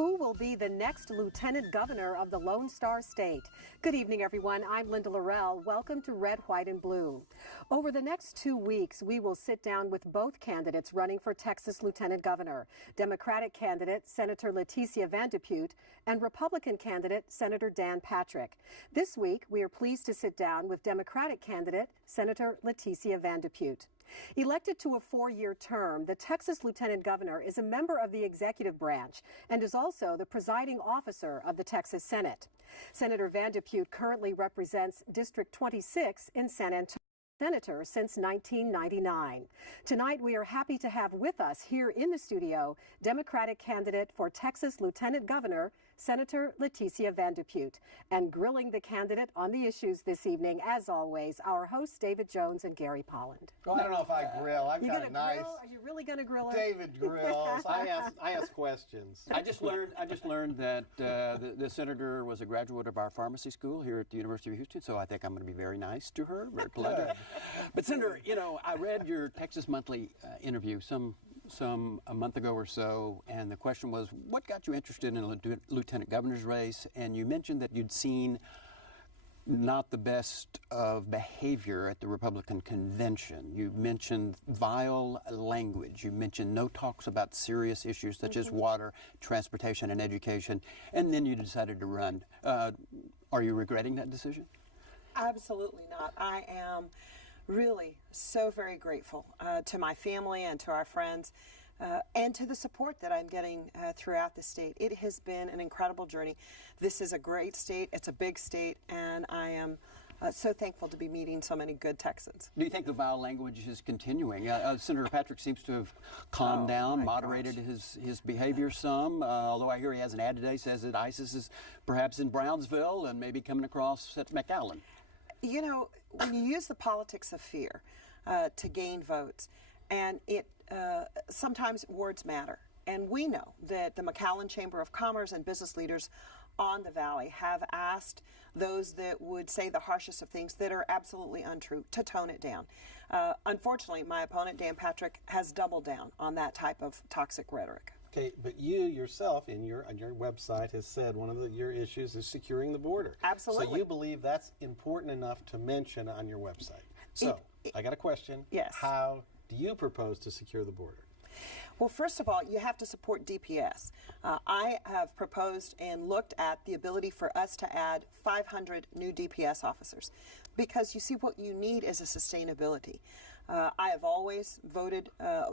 Who will be the next lieutenant governor of the Lone Star State? Good evening, everyone. I'm Linda Laurel. Welcome to Red, White, and Blue. Over the next 2 weeks, we will sit down with both candidates running for Texas lieutenant governor, Democratic candidate Senator Leticia Van de Putte and Republican candidate Senator Dan Patrick. This week, we are pleased to sit down with Democratic candidate Senator Leticia Van de Putte. Elected to a 4-year term, the Texas lieutenant governor is a member of the executive branch and is also the presiding officer of the Texas Senate. Senator Van de Putte currently represents District 26 in San Antonio. Senator since 1999. Tonight, we are happy to have with us here in the studio Democratic candidate for Texas Lieutenant Governor, Senator Leticia Van de Putte. And grilling the candidate on the issues this evening, as always, our hosts, David Jones and Gary Polland. Well, I don't know if I grill. I'm kind of nice. Are you really going to grill her? David grills. I ask questions. I just learned that the senator was a graduate of our pharmacy school here at the University of Houston, so I think I'm going to be very nice to her, very polite. But Senator, you know, I read your Texas Monthly interview a month ago or so, and the question was, what got you interested in a lieutenant governor's race? And you mentioned that you'd seen not the best of behavior at the Republican convention. You mentioned vile language. You mentioned no talks about serious issues such as water, transportation, and education. And then you decided to run. Are you regretting that decision? Absolutely not. I am really so very grateful to my family and to our friends and to the support that I'm getting throughout the state. It has been an incredible journey. This is a great state. It's a big state, and I am so thankful to be meeting so many good Texans. Do you think the vile language is continuing? Senator Patrick seems to have calmed down, moderated his behavior some, although I hear he has an ad today says that ISIS is perhaps in Brownsville and maybe coming across at McAllen. You know, when you use the politics of fear to gain votes, and sometimes words matter. And we know that the McAllen Chamber of Commerce and business leaders on the Valley have asked those that would say the harshest of things that are absolutely untrue to tone it down. Unfortunately, my opponent, Dan Patrick, has doubled down on that type of toxic rhetoric. Okay, but you yourself on your website has said one of your issues is securing the border. Absolutely. So you believe that's important enough to mention on your website. So I got a question. Yes. How do you propose to secure the border? Well, first of all, you have to support DPS. I have proposed and looked at the ability for us to add 500 new DPS officers because you see what you need is a sustainability. I have always voted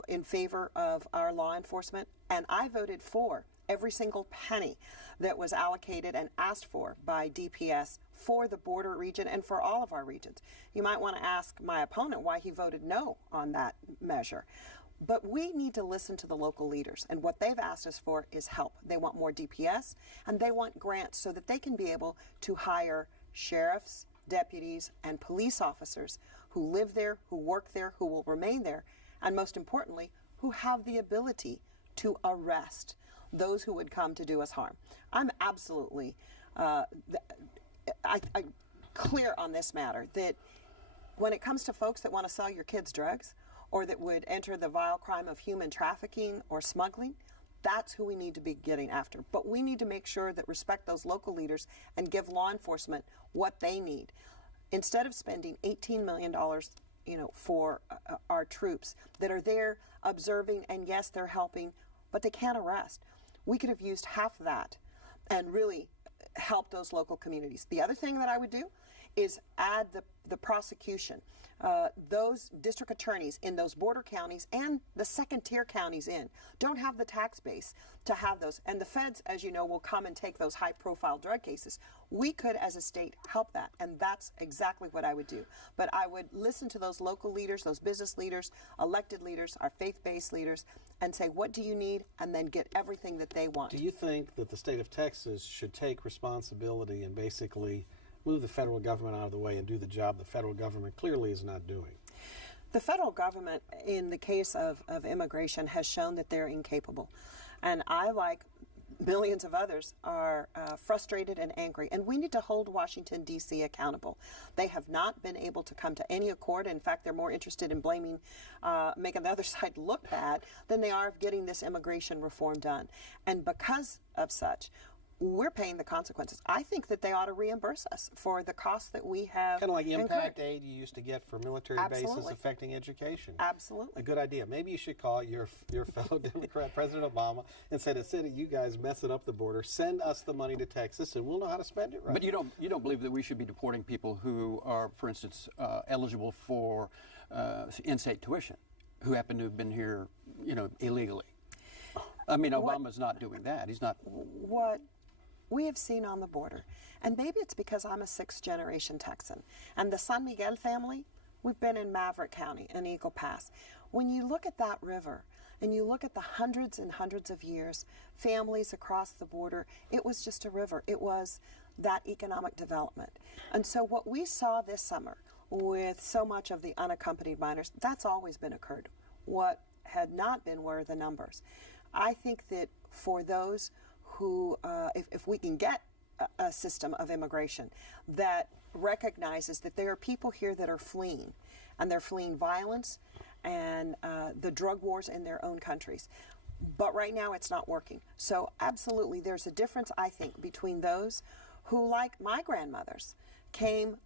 in favor of our law enforcement, and I voted for every single penny that was allocated and asked for by DPS for the border region and for all of our regions. You might want to ask my opponent why he voted no on that measure. But we need to listen to the local leaders, and what they've asked us for is help. They want more DPS, and they want grants so that they can be able to hire sheriffs, deputies, and police officers who live there, who work there, who will remain there, and most importantly, who have the ability to arrest those who would come to do us harm. I'm absolutely clear on this matter that when it comes to folks that want to sell your kids drugs or that would enter the vile crime of human trafficking or smuggling, that's who we need to be getting after. But we need to make sure that respect those local leaders and give law enforcement what they need. Instead of spending $18 million, for our troops that are there observing, and yes, they're helping, but they can't arrest. We could have used half of that and really help those local communities. The other thing that I would do is add the prosecution. Those district attorneys in those border counties and the second-tier counties don't have the tax base to have those. And the feds, as you know, will come and take those high-profile drug cases. We could, as a state, help that, and that's exactly what I would do. But I would listen to those local leaders, those business leaders, elected leaders, our faith-based leaders, and say, what do you need, and then get everything that they want. Do you think that the state of Texas should take responsibility and basically move the federal government out of the way and do the job the federal government clearly is not doing? The federal government, in the case of immigration, has shown that they're incapable. And I, like millions of others are frustrated and angry, and we need to hold Washington, D.C. accountable. They have not been able to come to any accord. In fact, they're more interested in blaming, making the other side look bad than they are of getting this immigration reform done. And because of such, we're paying the consequences. I think that they ought to reimburse us for the costs that we have Kind of like impact incurred. aid you used to get for military bases Absolutely. affecting education. Absolutely. A good idea. Maybe you should call your fellow Democrat, President Obama, and say, instead of you guys messing up the border, send us the money to Texas, and we'll know how to spend it right. But you don't believe that we should be deporting people who are, for instance, eligible for in-state tuition, who happen to have been here, illegally? I mean, Obama's not doing that. He's not. What we have seen on the border, and maybe it's because I'm a sixth-generation Texan, and the San Miguel family, we've been in Maverick County and Eagle Pass. When you look at that river and you look at the hundreds and hundreds of years, families across the border, it was just a river. It was that economic development. And so what we saw this summer with so much of the unaccompanied minors, that's always been occurred. What had not been were the numbers. I think that for those who, if we can get a system of immigration that recognizes that there are people here that are fleeing, and they're fleeing violence and the drug wars in their own countries. But right now it's not working. So absolutely there's a difference, I think, between those who, like my grandmothers, came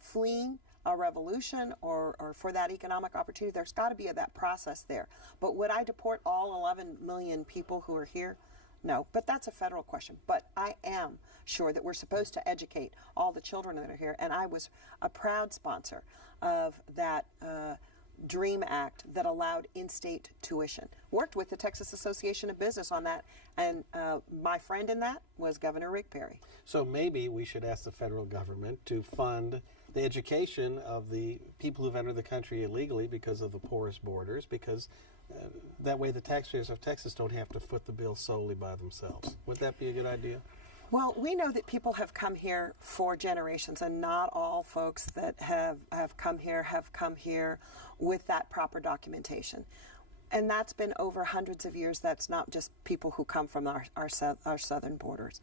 fleeing a revolution or for that economic opportunity. There's got to be that process there. But would I deport all 11 million people who are here? No, but that's a federal question. But I am sure that we're supposed to educate all the children that are here, and I was a proud sponsor of that DREAM Act that allowed in-state tuition. Worked with the Texas Association of Business on that, and my friend in that was Governor Rick Perry. So maybe we should ask the federal government to fund the education of the people who've entered the country illegally because of the porous borders, because that way the taxpayers of Texas don't have to foot the bill solely by themselves. Would that be a good idea? Well, we know that people have come here for generations, and not all folks that have come here with that proper documentation. And that's been over hundreds of years. That's not just people who come from our southern borders.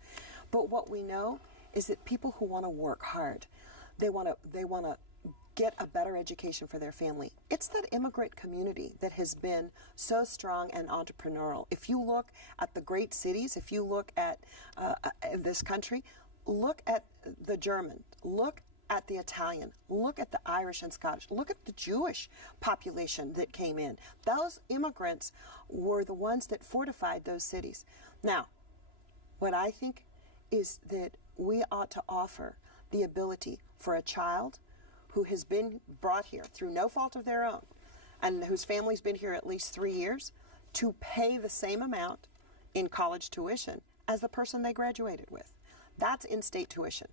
But what we know is that people who want to work hard, they want to get a better education for their family. It's that immigrant community that has been so strong and entrepreneurial. If you look at the great cities, if you look at this country, look at the German, look at the Italian, look at the Irish and Scottish, look at the Jewish population that came in. Those immigrants were the ones that fortified those cities. Now, what I think is that we ought to offer the ability for a child who has been brought here through no fault of their own and whose family's been here at least 3 years to pay the same amount in college tuition as the person they graduated with. That's in-state tuition.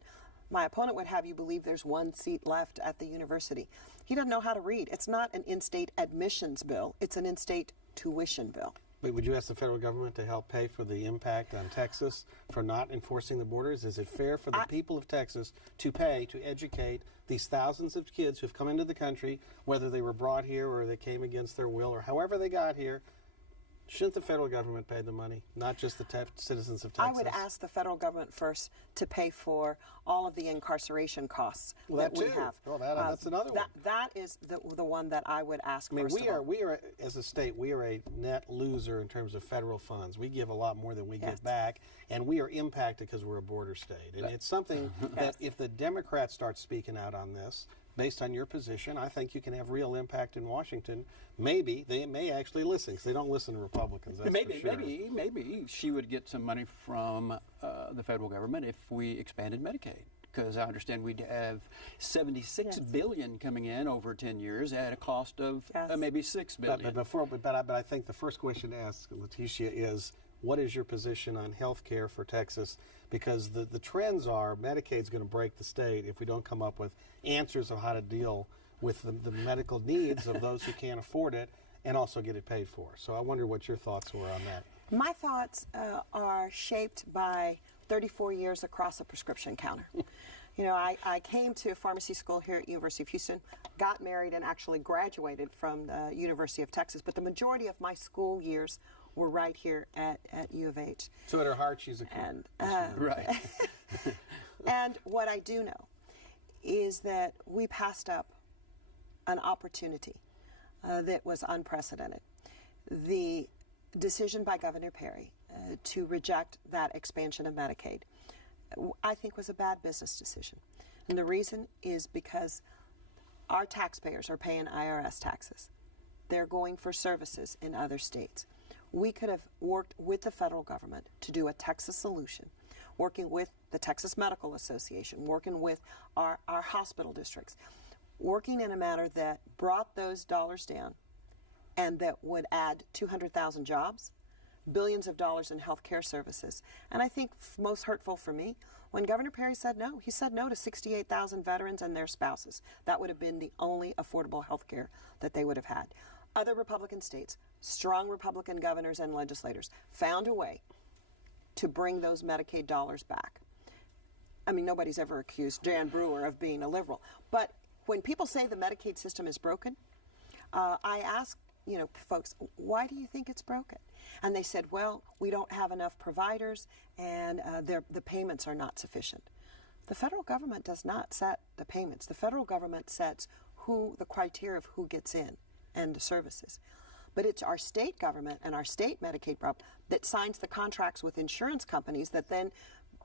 My opponent would have you believe there's one seat left at the university. He doesn't know how to read. It's not an in-state admissions bill. It's an in-state tuition bill. But would you ask the federal government to help pay for the impact on Texas for not enforcing the borders? Is it fair for the people of Texas to pay to educate these thousands of kids who've come into the country, whether they were brought here or they came against their will or however they got here? Shouldn't the federal government pay the money, not just the citizens of Texas? I would ask the federal government first to pay for all of the incarceration costs that we have. Well, that's another one. That is the one that I would ask first. We are, as a state, we are a net loser in terms of federal funds. We give a lot more than we get back, and we are impacted because we're a border state. And it's something that if the Democrats start speaking out on this, based on your position, I think you can have real impact in Washington. Maybe they may actually listen, because they don't listen to Republicans. That's for sure. Maybe she would get some money from the federal government if we expanded Medicaid. Because I understand we'd have $76 billion coming in over 10 years at a cost of maybe $6 billion. But I think the first question to ask Leticia is, what is your position on health care for Texas? Because the trends are Medicaid's going to break the state if we don't come up with answers of how to deal with the medical needs of those who can't afford it and also get it paid for. So I wonder what your thoughts were on that. My thoughts are shaped by 34 years across a prescription counter. You know, I came to pharmacy school here at University of Houston, got married, and actually graduated from the University of Texas. But the majority of my school years were right here at U of H. So at her heart, she's a And Right. and what I do know is that we passed up an opportunity that was unprecedented. The decision by Governor Perry to reject that expansion of Medicaid, I think, was a bad business decision. And the reason is because our taxpayers are paying IRS taxes. They're going for services in other states. We could have worked with the federal government to do a Texas solution, working with the Texas Medical Association, working with our hospital districts, working in a manner that brought those dollars down and that would add 200,000 jobs, billions of dollars in health care services. And I think most hurtful for me, when Governor Perry said no, he said no to 68,000 veterans and their spouses. That would have been the only affordable health care that they would have had. Other Republican states, strong Republican governors and legislators, found a way to bring those Medicaid dollars back. I mean, nobody's ever accused Jan Brewer of being a liberal. But when people say the Medicaid system is broken, I ask, folks, why do you think it's broken? And they said, well, we don't have enough providers and the payments are not sufficient. The federal government does not set the payments. The federal government sets the criteria of who gets in and the services. But it's our state government and our state Medicaid that signs the contracts with insurance companies that then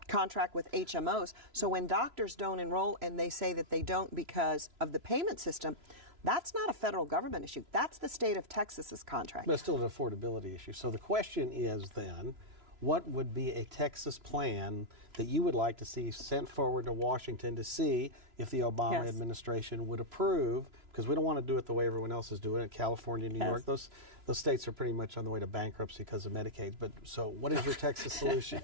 contract with HMOs. So when doctors don't enroll and they say that they don't because of the payment system, that's not a federal government issue. That's the state of Texas's contract. But it's still an affordability issue. So the question is then, what would be a Texas plan that you would like to see sent forward to Washington to see if the Obama administration would approve? Because we don't want to do it the way everyone else is doing it. California, New York, those states are pretty much on the way to bankruptcy because of Medicaid. But so what is your Texas solution?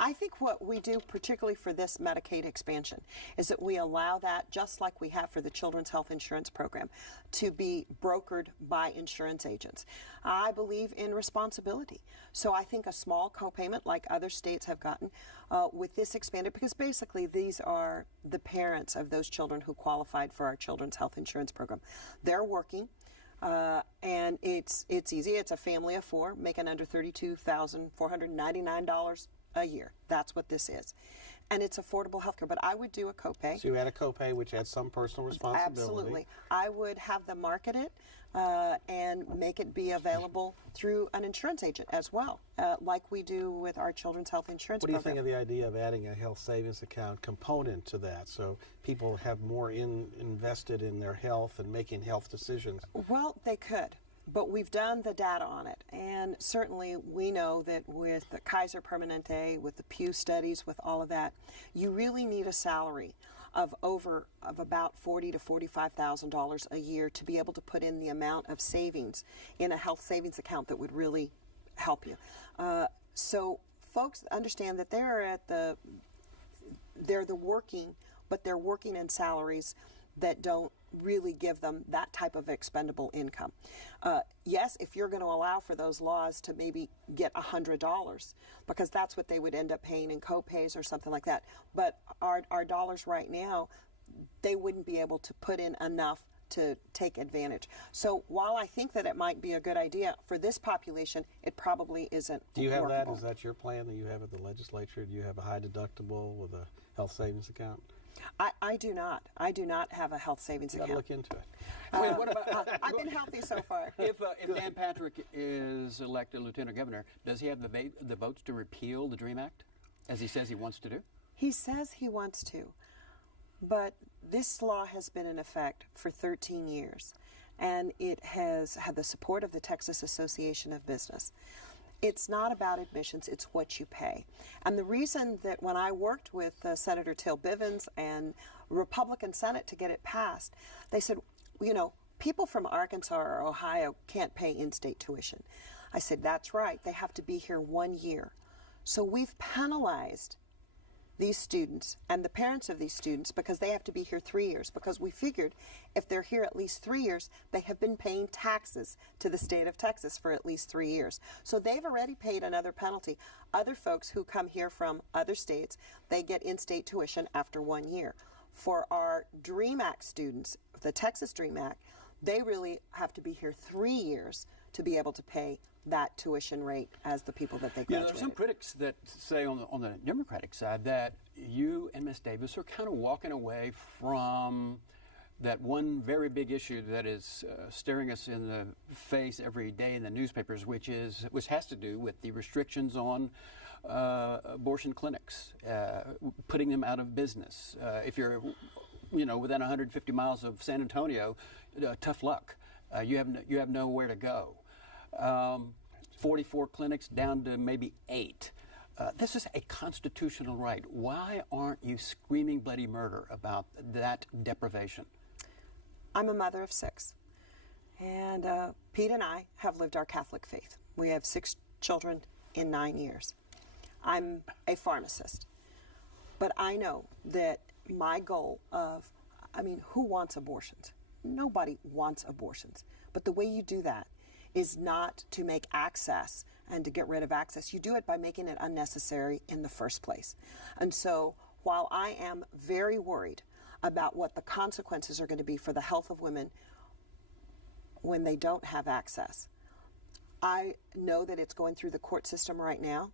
I think what we do, particularly for this Medicaid expansion, is that we allow that, just like we have for the Children's Health Insurance Program, to be brokered by insurance agents. I believe in responsibility. So I think a small copayment, like other states have gotten, with this expanded, because basically these are the parents of those children who qualified for our Children's Health Insurance Program. They're working. And it's easy. It's a family of four making under $32,499 a year. That's what this is. And it's affordable health care. But I would do a copay. So you add a copay, which adds some personal responsibility. Absolutely. I would have them market it and make it be available through an insurance agent as well, like we do with our Children's Health Insurance Program. What do you think of the idea of adding a health savings account component to that, so people have more invested in their health and making health decisions? Well, they could. But we've done the data on it, and certainly we know that with the Kaiser Permanente, with the Pew studies, with all of that, you really need a salary of about $40,000 to $45,000 a year to be able to put in the amount of savings in a health savings account that would really help you. So folks understand that they're the working, but they're working in salaries that don't really give them that type of expendable income. Yes, if you're going to allow for those laws to maybe get $100, because that's what they would end up paying in co-pays or something like that. But our dollars right now, they wouldn't be able to put in enough to take advantage. So while I think that it might be a good idea for this population, it probably isn't. Do you have workable. that? Is that your plan that you have at the legislature? Do you have a high deductible with a health savings account? I do not. I do not have a health savings account. You got to look into it. Wait, what about, I've been healthy so far. if Dan Patrick is elected lieutenant governor, does he have the votes to repeal the DREAM Act, as he says he wants to do? He says he wants to, but this law has been in effect for 13 years, and it has had the support of the Texas Association of Business. It's not about admissions, it's what you pay. And the reason that when I worked with Senator Till Bivens and Republican Senate to get it passed, they said, people from Arkansas or Ohio can't pay in-state tuition. I said, that's right, they have to be here 1 year. So we've penalized these students and the parents of these students because they have to be here 3 years, because we figured if they're here at least 3 years, they have been paying taxes to the state of Texas for at least 3 years. So they've already paid another penalty. Other folks who come here from other states, they get in-state tuition after 1 year. For our DREAM Act students, the Texas DREAM Act, they really have to be here 3 years to be able to pay that tuition rate as the people that they graduated. There are some critics that say on the Democratic side that you and Ms. Davis are kind of walking away from that one very big issue that is staring us in the face every day in the newspapers, which has to do with the restrictions on abortion clinics, putting them out of business. If you're, within 150 miles of San Antonio, tough luck. You have nowhere to go. 44 clinics down to maybe 8. This is a constitutional right. Why aren't you screaming bloody murder about that deprivation? I'm a mother of 6, and Pete and I have lived our Catholic faith. We have 6 children in 9 years. I'm a pharmacist, but I know that my goal of, who wants abortions? Nobody wants abortions, but the way you do that is not to make access and to get rid of access. You do it by making it unnecessary in the first place. And so while I am very worried about what the consequences are going to be for the health of women when they don't have access, I know that it's going through the court system right now,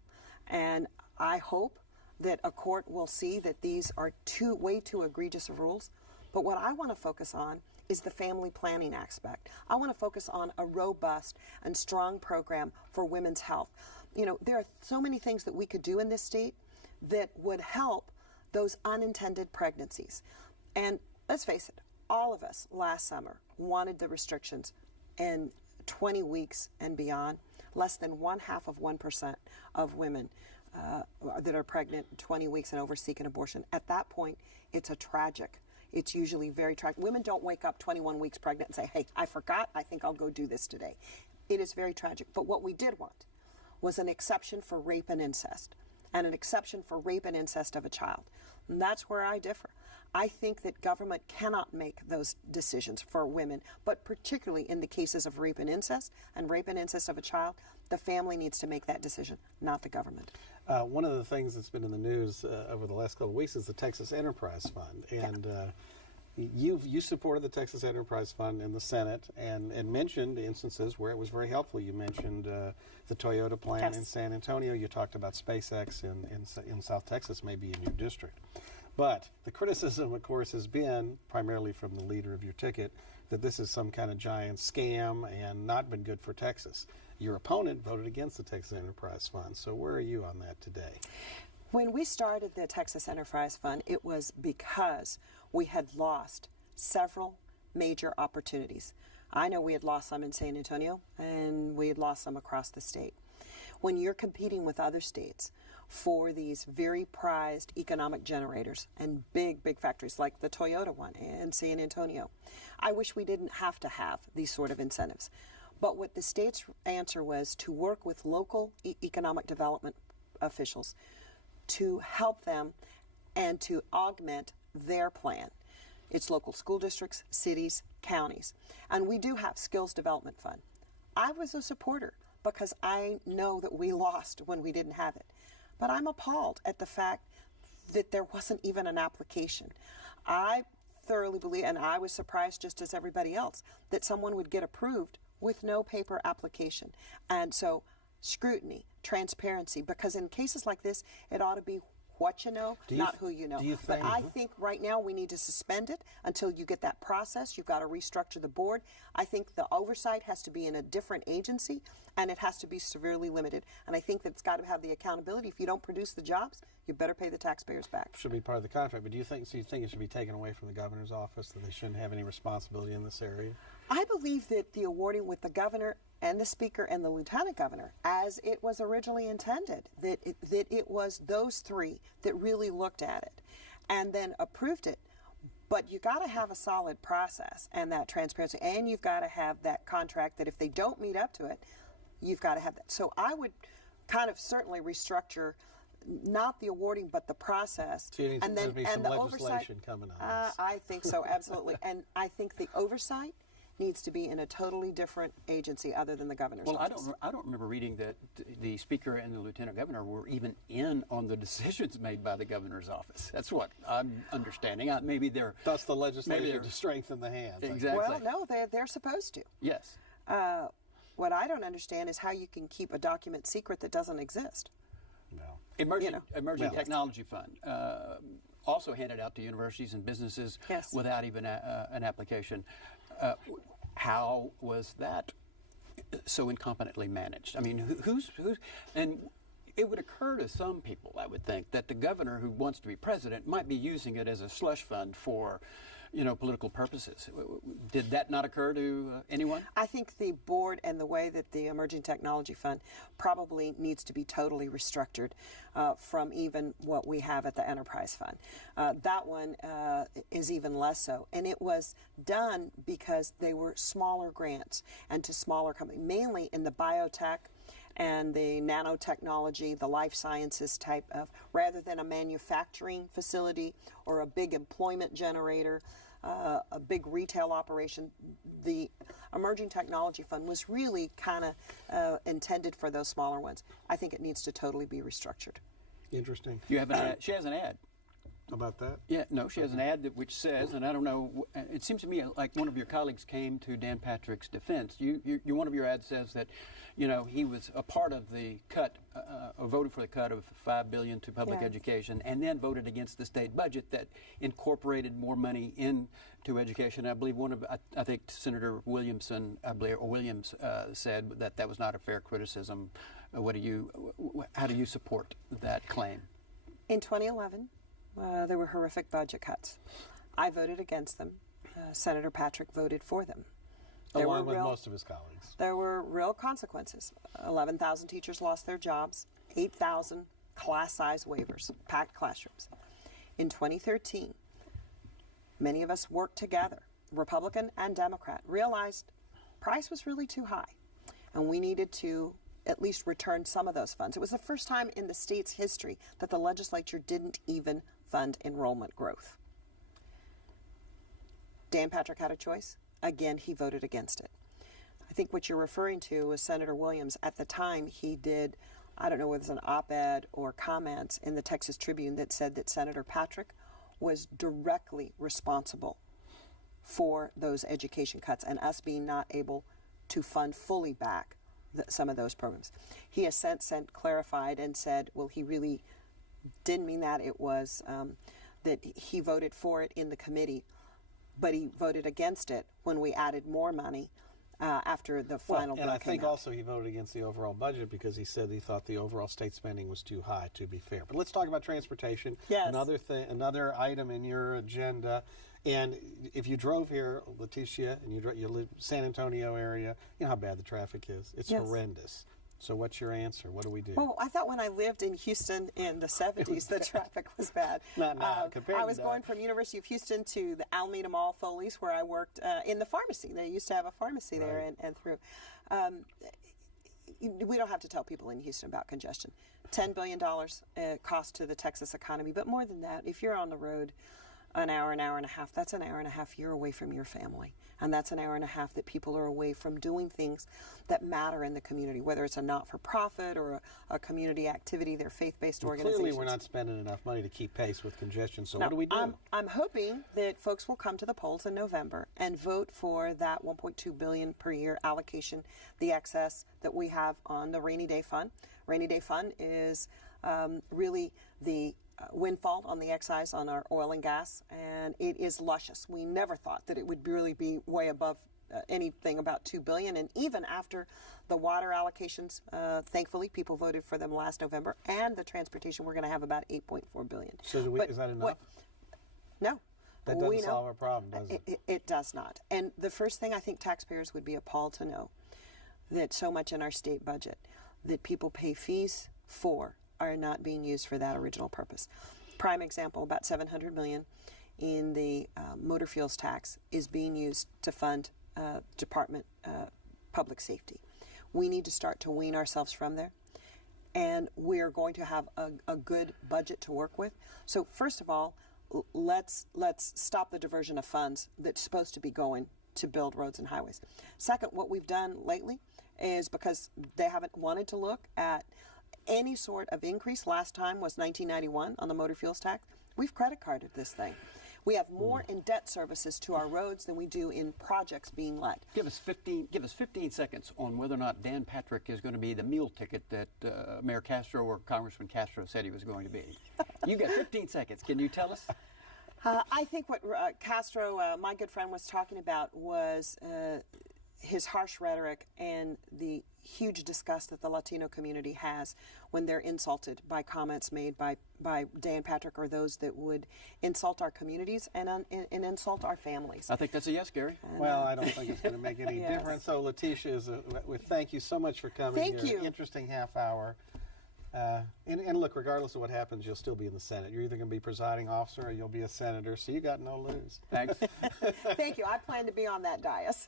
and I hope that a court will see that these are way too egregious of rules. But what I want to focus on is the family planning aspect. I want to focus on a robust and strong program for women's health. There are so many things that we could do in this state that would help those unintended pregnancies. And let's face it, all of us last summer wanted the restrictions in 20 weeks and beyond. Less than 0.5% of women that are pregnant 20 weeks and over seek an abortion. At that point, it's It's usually very tragic. Women don't wake up 21 weeks pregnant and say, hey, I forgot, I think I'll go do this today. It is very tragic. But what we did want was an exception for rape and incest, and an exception for rape and incest of a child. And that's where I differ. I think that government cannot make those decisions for women, but particularly in the cases of rape and incest of a child, the family needs to make that decision, not the government. One of the things that's been in the news over the last couple of weeks is the Texas Enterprise Fund. And you supported the Texas Enterprise Fund in the Senate and mentioned instances where it was very helpful. You mentioned the Toyota plant in San Antonio. You talked about SpaceX in South Texas, maybe in your district. But the criticism, of course, has been, primarily from the leader of your ticket, that this is some kind of giant scam and not been good for Texas. Your opponent voted against the Texas Enterprise Fund. So where are you on that today? When we started the Texas Enterprise Fund, it was because we had lost several major opportunities. I know we had lost some in San Antonio, and we had lost some across the state. When you're competing with other states for these very prized economic generators and big factories like the Toyota one in San Antonio, I wish we didn't have to have these sort of incentives. But what the state's answer was to work with local economic development officials to help them and to augment their plan. It's local school districts, cities, counties. And we do have Skills Development Fund. I was a supporter because I know that we lost when we didn't have it. But I'm appalled at the fact that there wasn't even an application. I thoroughly believe, and I was surprised just as everybody else, that someone would get approved with no paper application. And so scrutiny, transparency, because in cases like this, it ought to be what you know, not who you know. But I think right now we need to suspend it until you get that process. You've got to restructure the board. I think the oversight has to be in a different agency, and it has to be severely limited. And I think that it's got to have the accountability. If you don't produce the jobs, you better pay the taxpayers back. Should be part of the contract. But do you think it should be taken away from the governor's office, that they shouldn't have any responsibility in this area? I believe that the awarding with the governor and the speaker and the lieutenant governor, as it was originally intended, that it was those three that really looked at it and then approved it. But you got to have a solid process and that transparency, and you've got to have that contract that if they don't meet up to it, you've got to have that. So I would kind of certainly restructure not the awarding, but the process, so and then some the legislation oversight coming on this. I think so, absolutely. And I think the oversight needs to be in a totally different agency other than the governor's office. I don't remember reading that the speaker and the lieutenant governor were even in on the decisions made by the governor's office. That's what I'm understanding. Maybe they're thus the legislature to strengthen the hands. Exactly. Well, no, they're supposed to. Yes. What I don't understand is how you can keep a document secret that doesn't exist. No. Emerging Technology Fund. Also handed out to universities and businesses without even an application. How was that so incompetently managed? I mean, who's and it would occur to some people, I would think, that the governor who wants to be president might be using it as a slush fund for, political purposes. Did that not occur to anyone? I think the board and the way that the Emerging Technology Fund probably needs to be totally restructured from even what we have at the Enterprise Fund. That one is even less so. And it was done because they were smaller grants and to smaller companies, mainly in the biotech and the nanotechnology, the life sciences type of, rather than a manufacturing facility or a big employment generator, a big retail operation. The Emerging Technology Fund was really kind of intended for those smaller ones. I think it needs to totally be restructured. Interesting. You have an ad. She has an ad. About that? Yeah, no, she has an ad which says, and I don't know, it seems to me like one of your colleagues came to Dan Patrick's defense. One of your ads says that, he was a part of the cut, or voted for the cut of $5 billion to public education, and then voted against the state budget that incorporated more money into education. I believe I think Senator Williams said that was not a fair criticism. How do you support that claim? In 2011. There were horrific budget cuts. I voted against them. Senator Patrick voted for them. Along with most of his colleagues. There were real consequences. 11,000 teachers lost their jobs, 8,000 class-size waivers, packed classrooms. In 2013, many of us worked together, Republican and Democrat, realized price was really too high, and we needed to at least return some of those funds. It was the first time in the state's history that the legislature didn't even fund enrollment growth. Dan Patrick had a choice. Again, he voted against it. I think what you're referring to was Senator Williams. At the time, he did, I don't know whether it's an op-ed or comments in the Texas Tribune that said that Senator Patrick was directly responsible for those education cuts and us being not able to fund fully back some of those programs. He has since clarified and said, well, he really didn't mean that. It was that he voted for it in the committee, but he voted against it when we added more money after the final bill came out. And I think also he voted against the overall budget because he said he thought the overall state spending was too high, to be fair. But let's talk about transportation. Yes. Another item in your agenda. And if you drove here, Leticia, and you live San Antonio area, you know how bad the traffic is. It's horrendous. So what's your answer? What do we do? Well, I thought when I lived in Houston in the 70s, the traffic was bad. Not now, compared I was to going from University of Houston to the Alameda Mall, Foley's, where I worked in the pharmacy. They used to have a pharmacy there and through. We don't have to tell people in Houston about congestion. $10 billion cost to the Texas economy. But more than that, if you're on the road an hour and a half, that's an hour and a half you're away from your family. And that's an hour and a half that people are away from doing things that matter in the community, whether it's a not-for-profit or a community activity, they're faith-based organizations. Clearly we're not spending enough money to keep pace with congestion, so what do we do? I'm hoping that folks will come to the polls in November and vote for that $1.2 billion per year allocation, the excess that we have on the Rainy Day Fund. Rainy Day Fund is really the windfall on the excise on our oil and gas, and it is luscious. We never thought that it would really be way above anything about $2 billion, and even after the water allocations, thankfully people voted for them last November, and the transportation, we're going to have about $8.4 billion. So is that enough? No. That doesn't solve our problem, does it? It does not. And the first thing I think taxpayers would be appalled to know that so much in our state budget that people pay fees for are not being used for that original purpose. Prime example, about $700 million in the motor fuels tax is being used to fund Department public safety. We need to start to wean ourselves from there, and we're going to have a good budget to work with. So first of all, let's stop the diversion of funds that's supposed to be going to build roads and highways. Second, what we've done lately is, because they haven't wanted to look at any sort of increase, last time was 1991 on the motor fuels tax, we've credit carded this thing. We have more in debt services to our roads than we do in projects being let. Give us 15 seconds on whether or not Dan Patrick is going to be the meal ticket that Mayor Castro or Congressman Castro said he was going to be. You got 15 seconds. Can you tell us? I think what Castro, my good friend, was talking about was his harsh rhetoric and the huge disgust that the Latino community has when they're insulted by comments made by Dan Patrick or those that would insult our communities and insult our families. I think that's a yes, Gary. Well, I don't think it's going to make any difference. So, Leticia, we thank you so much for coming. Thank you. Interesting half hour. And look, regardless of what happens, you'll still be in the Senate. You're either going to be presiding officer or you'll be a senator, so you got no lose. Thanks. Thank you. I plan to be on that dais.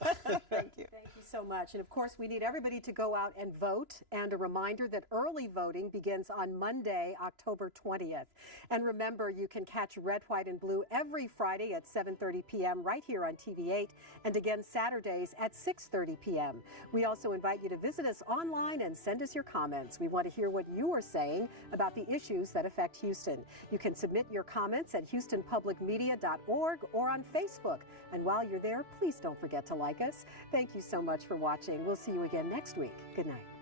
Thank you. Thank you so much. And of course, we need everybody to go out and vote. And a reminder that early voting begins on Monday, October 20th. And remember, you can catch Red, White, and Blue every Friday at 7:30 p.m. right here on TV8, and again Saturdays at 6:30 p.m. We also invite you to visit us online and send us your comments. We want to hear what you are saying about the issues that affect Houston. You can submit your comments at HoustonPublicMedia.org or on Facebook. And while you're there, please don't forget to like us. Thank you so much for watching. We'll see you again next week. Good night.